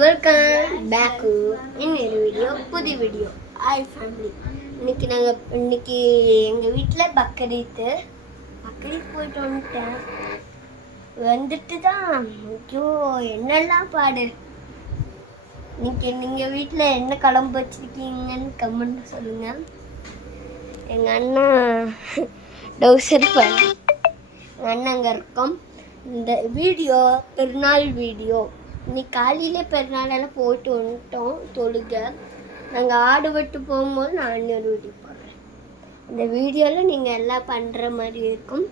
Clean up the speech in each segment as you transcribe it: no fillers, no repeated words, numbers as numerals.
Welcome back இன்னொரு video புது video. Hi family. இன்னைக்கு எங்கள் வீட்டில் பக்ரீத் போயிட்டு வந்துட்டு தான். ஐயோ என்னெல்லாம் பாடு. இன்னைக்கு நீங்கள் வீட்டில் என்ன குழம்பு வச்சுருக்கீங்கன்னு கமெண்ட் சொல்லுங்கள். எங்கள் அண்ணா டவுசர் பண்ணி எங்கள் அண்ணன் அங்கே இருக்கோம். இந்த வீடியோ பெருநாள் வீடியோ. இன்னைக்கு காலையிலே பெருநாளெல்லாம் போயிட்டு வந்துட்டோம் தொழுக. நாங்கள் ஆடு வெட்டு போகும்போது நான் இன்னொரு வீடியோ போடுறேன். இந்த வீடியோவில் நீங்கள் எல்லாம் பண்ணுற மாதிரி இருக்கும்.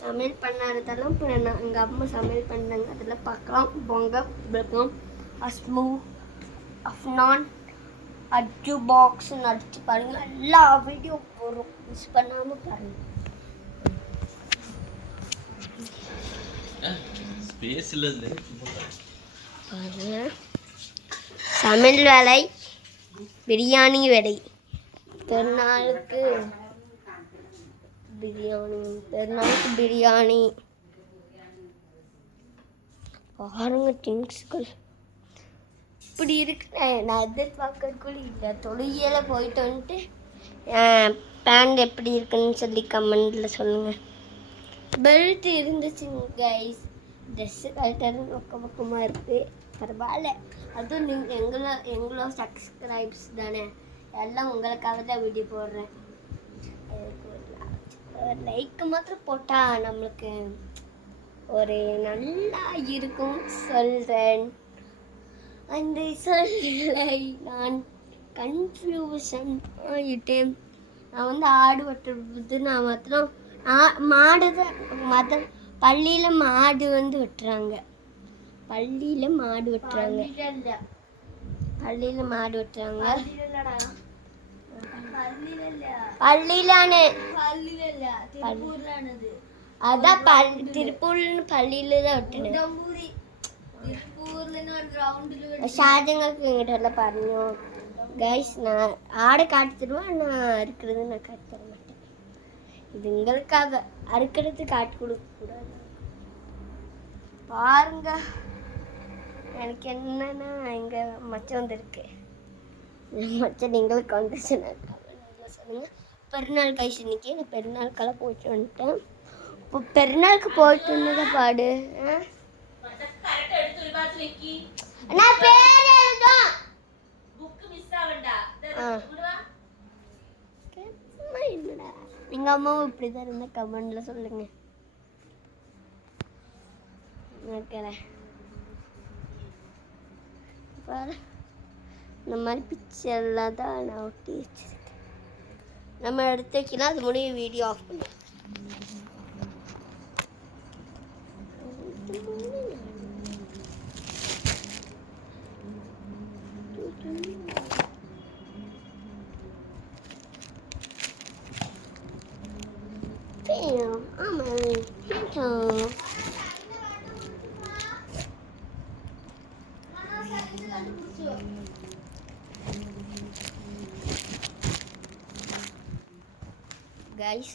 சமையல் பண்ணாததெல்லாம் இப்போ எங்கள் அம்மா சமையல் பண்ணாங்க, அதெல்லாம் பார்க்கலாம். பொங்கல் பிளக்கம் அஸ்மு அஃப்னான் அஜு பாக்ஸ்ன்னு அடித்து பாருங்கள். எல்லா வீடியோ போடுறோம், மிஸ் பண்ணாமல் பாருங்கள். சமையல் வேலை, பிரியாணி வேலை. பெருநாளுக்கு பிரியாணி பாருங்க. திங்ஸ்கள் இப்படி இருக்கு. நான் எதிர்பார்க்கறதுக்குள்ள இல்லை. தொழுகையில போயிட்டு வந்துட்டு பேண்ட் எப்படி இருக்குன்னு சொல்லி கமெண்டில் சொல்லுங்கள். பெல்ட் இருந்துச்சுங்க கைஸ். ட்ரெஸ்ஸு கழட்டது பக்கமாக இருக்குது. பரவாயில்ல, அதுவும் நீங்கள் எங்களோட சப்ஸ்கிரைப்ஸ் தானே, எல்லாம் உங்களுக்காக தான் வீடியோ போடுறேன். ஒரு லைக் மாத்திரம் போட்டால் நம்மளுக்கு ஒரு நல்லா இருக்கும் சொல்கிறேன். அந்த சொல்லை நான் கன்ஃபியூஷன் ஆகிட்டேன். நான் ஆடு வெட்டுறது மாத்திரம் மாடு தான் பள்ளியில் மாடு வெட்டுறாங்க. பள்ளியில் மாடு வெட்டுறாங்க. பள்ளியிலானே அதான் திருப்பூர்னு பள்ளியில தான் வெட்டினேன். ஷாஜங்களுக்கு எங்கிட்ட எல்லாம் பாருங்க கைஸ். நான் ஆடை காட்டி தருவேன், நான் இருக்கிறது நான் காட்டி தர மாட்டேன். இது உங்களுக்காக அறுக்கிறது காட்டி கொடுக்கக்கூடாது. பாருங்க, எனக்கு என்னன்னா எங்க மச்சம் வந்துருக்கு. மச்சம் நீங்களுக்கு வந்துச்சுன்னா சொல்லுங்க. பெருநாள் கைஸ். இன்னைக்கு நான் பெருநாளுக்கெல்லாம் போயிட்டு வந்துட்டேன். இப்போ பெருநாளுக்கு போயிட்டு இருந்ததை பாடு. நான் பேர் எழுதும் என்னடா. எங்கள் அம்மாவும் இப்படி தான் இருந்தால் கமெண்டில் சொல்லுங்கள். ஓகேண்ணே. பாரு, இந்த மாதிரி பிக்சர்லாம் தான் நான் ஒட்டி வச்சுருக்கேன். நம்ம எடுத்து வைக்கலாம். அது முடிய வீடியோ ஆஃப் பண்ணலாம். கைஸ்,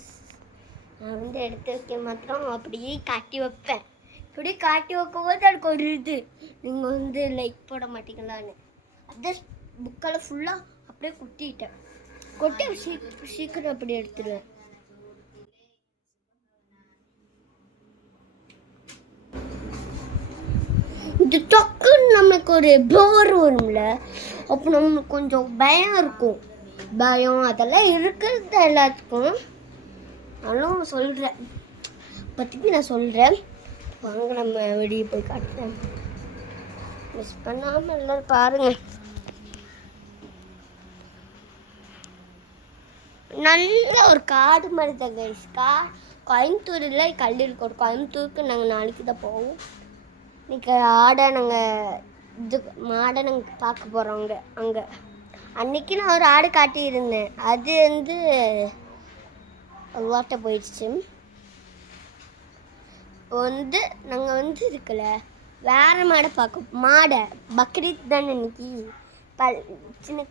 நான் எடுத்து வைக்க மாத்திரம் அப்படியே காட்டி வைப்பேன். இப்படி காட்டி வைக்கும்போது அதுக்கு ஒரு இது, நீங்கள் லைக் போட மாட்டீங்களான்னு. அந்த புக்கெல்லாம் ஃபுல்லாக அப்படியே கொட்டி சீக்கிரம் அப்படி எடுத்துடுவேன். இது டக்குன்னு நமக்கு ஒரு போர் வரும்ல, அப்போ நம்மளுக்கு கொஞ்சம் பயம் இருக்கும். பயம் அதெல்லாம் இருக்கிறது எல்லாத்துக்கும். அதெல்லாம் சொல்கிறேன் பற்றி நான் சொல்கிறேன். வாங்க நம்ம வெளியே போய் காட்டுறேன். மிஸ் பண்ணாமல் எல்லோரும் பாருங்கள். நல்ல ஒரு காடு மாதிரி தான் கைஸ். கோயம்புத்தூரில் கல்லூரிக்கு கோயம்புத்தூருக்கு நாங்கள் நாளைக்கு தான் போவோம். இன்றைக்கி மாடை நாங்கள் பார்க்க போகிறோங்க. அங்கே அன்றைக்கி நான் ஒரு ஆடு காட்டியிருந்தேன். அது வாட்ட போயிடுச்சு. இப்போ நாங்கள் இருக்குல்ல வேறு மாடை பக்ரீத் தானே இன்னைக்கு.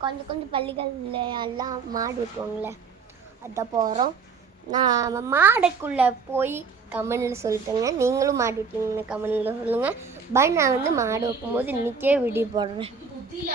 கொஞ்சம் பள்ளிகளில் எல்லாம் மாடு வெட்டுவாங்களே, அதான் போகிறோம். நான் மாடுக்குள்ளே போய் கமெண்டில் சொல்லிட்டேங்க. நீங்களும் மாடு வெட்டுவீங்கன்னு கமெண்டில் சொல்லுங்கள். பாய் நான் வந்து மாடு வைக்கும்போது இன்றைக்கே வீடியோ போடுறேன்.